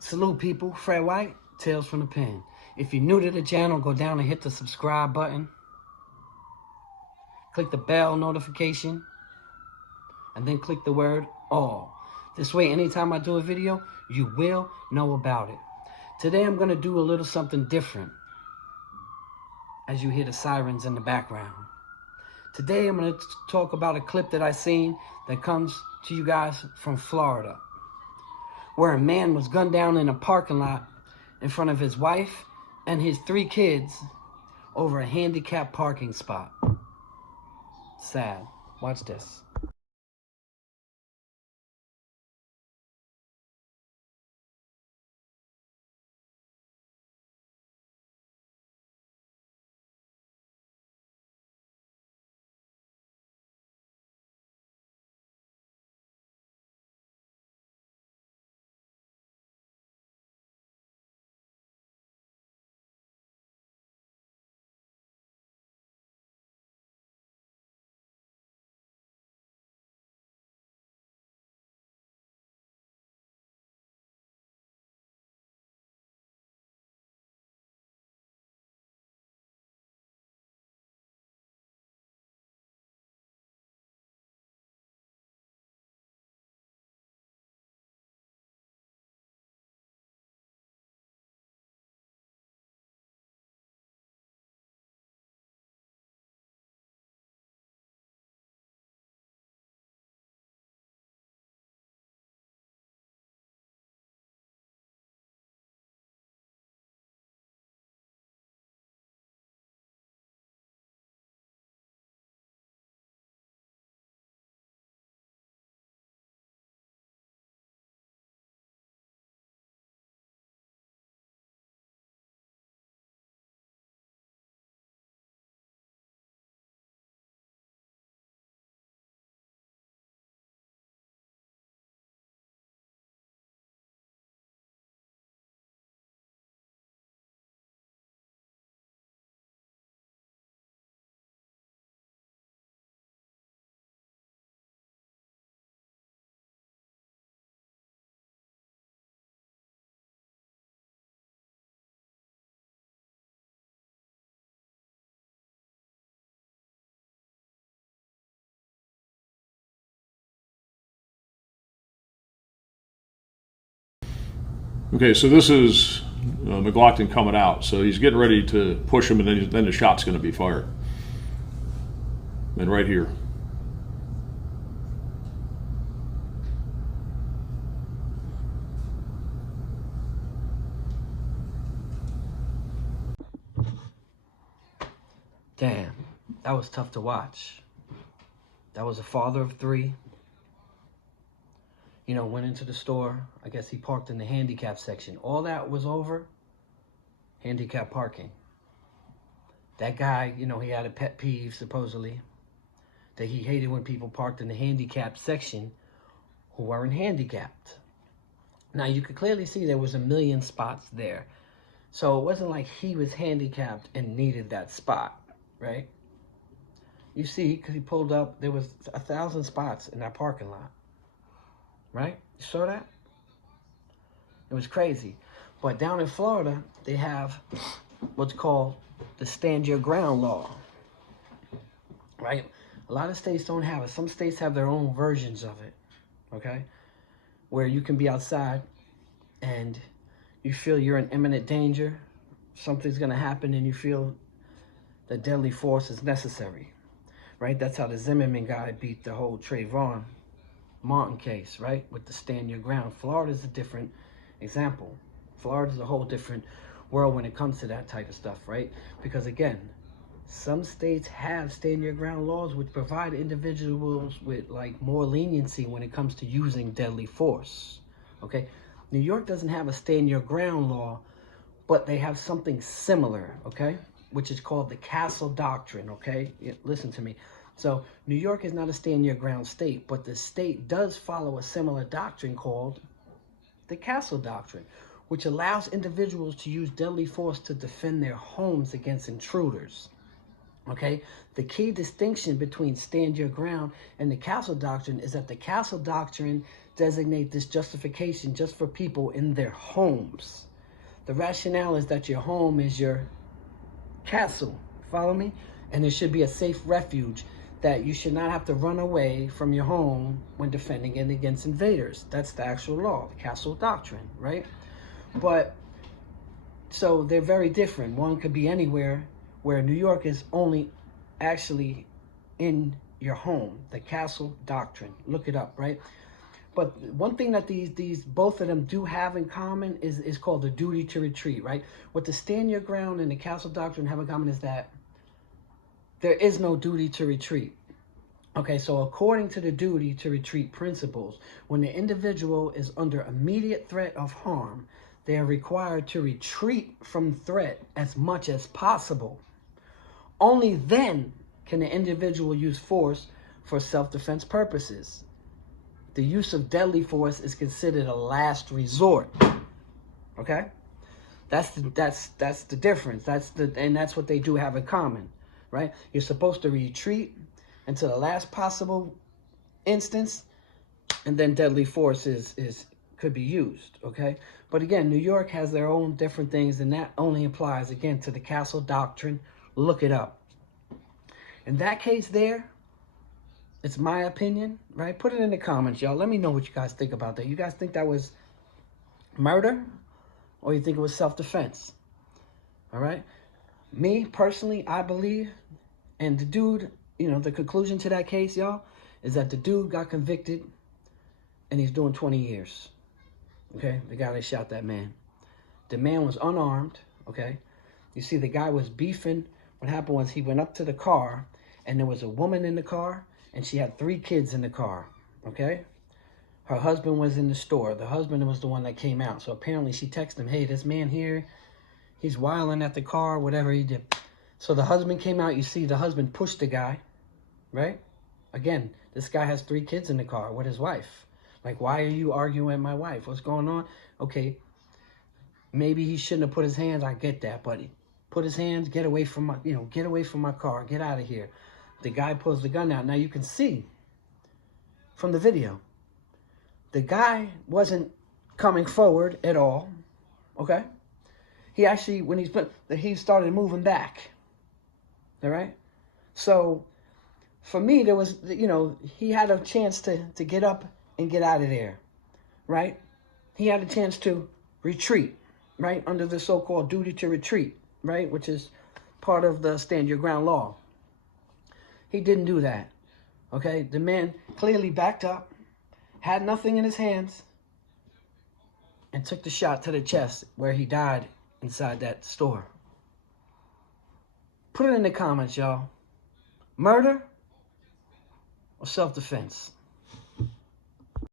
Salute people, Fred White, Tales from the Pen. If you're new to the channel, go down and hit the subscribe button. Click the bell notification. And then click the word all. This way, anytime I do a video, you will know about it. Today, I'm going to do a little something different. As you hear the sirens in the background. Today, I'm going to talk about a clip that I seen that comes to you guys from Florida, where a man was gunned down in a parking lot in front of his wife and his 3 kids over a handicapped parking spot. Sad. Watch this. Okay, so this is McLaughlin coming out. So he's getting ready to push him, and then the shot's going to be fired. And right here. Damn, that was tough to watch. That was a father of 3. You know, went into the store. I guess he parked in the handicap section. All that was over. Handicap parking. That guy, you know, he had a pet peeve, supposedly, that he hated when people parked in the handicap section who weren't handicapped. Now, you could clearly see there was a million spots there. So it wasn't like he was handicapped and needed that spot, right? You see, because he pulled up, there was 1,000 spots in that parking lot. Right? You saw that? It was crazy. But down in Florida, they have what's called the stand your ground law. Right? A lot of states don't have it. Some states have their own versions of it. Okay? Where you can be outside and you feel you're in imminent danger. Something's going to happen and you feel that deadly force is necessary. Right? That's how the Zimmerman guy beat the whole Trayvon Martin case, right? With the stand your ground. Florida's a different example. Florida's a whole different world when it comes to that type of stuff, right? Because again, some states have stand your ground laws which provide individuals with like more leniency when it comes to using deadly force. Okay? New York doesn't have a stand your ground law, but they have something similar, okay? Which is called the Castle Doctrine, okay? Listen to me. So New York is not a stand your ground state, but the state does follow a similar doctrine called the Castle Doctrine, which allows individuals to use deadly force to defend their homes against intruders. Okay? The key distinction between stand your ground and the Castle Doctrine is that the Castle Doctrine designate this justification just for people in their homes. The rationale is that your home is your castle, follow me? And it should be a safe refuge, that you should not have to run away from your home when defending it against invaders. That's the actual law, the castle doctrine, right? But, so they're very different. One could be anywhere, where New York is only actually in your home, the castle doctrine. Look it up, right? But one thing that these both of them do have in common is called the duty to retreat, right? What the stand your ground and the castle doctrine have in common is that there is no duty to retreat. Okay, so according to the duty to retreat principles, when the individual is under immediate threat of harm, they are required to retreat from threat as much as possible. Only then can the individual use force for self-defense purposes. The use of deadly force is considered a last resort. Okay? That's the difference. And that's what they do have in common, right? You're supposed to retreat until the last possible instance, and then deadly force could be used, okay? But again, New York has their own different things, and that only applies, again, to the castle doctrine. Look it up. In that case there, it's my opinion, right? Put it in the comments, y'all. Let me know what you guys think about that. You guys think that was murder, or you think it was self-defense? All right? Me, personally, I believe, and the dude, you know, the conclusion to that case, y'all, is that the dude got convicted, and he's doing 20 years. Okay? The guy that shot that man. The man was unarmed, okay? You see, the guy was beefing. What happened was he went up to the car, and there was a woman in the car, and she had 3 kids in the car, okay? Her husband was in the store. The husband was the one that came out. So apparently she texted him, hey, this man here, he's wilding at the car, whatever he did. So the husband came out. You see the husband pushed the guy, right? Again, this guy has 3 kids in the car with his wife. Like, why are you arguing with my wife? What's going on? Okay, maybe he shouldn't have put his hands. I get that, but he put his hands, get away from my, get away from my car. Get out of here. The guy pulls the gun out. Now you can see from the video, the guy wasn't coming forward at all, okay? He actually, when he started moving back, all right? So for me, there was, he had a chance to get up and get out of there, right? He had a chance to retreat, right? Under the so-called duty to retreat, right? Which is part of the stand your ground law. He didn't do that, okay? The man clearly backed up, had nothing in his hands, and took the shot to the chest where he died inside that store. Put it in the comments, y'all. Murder or self-defense?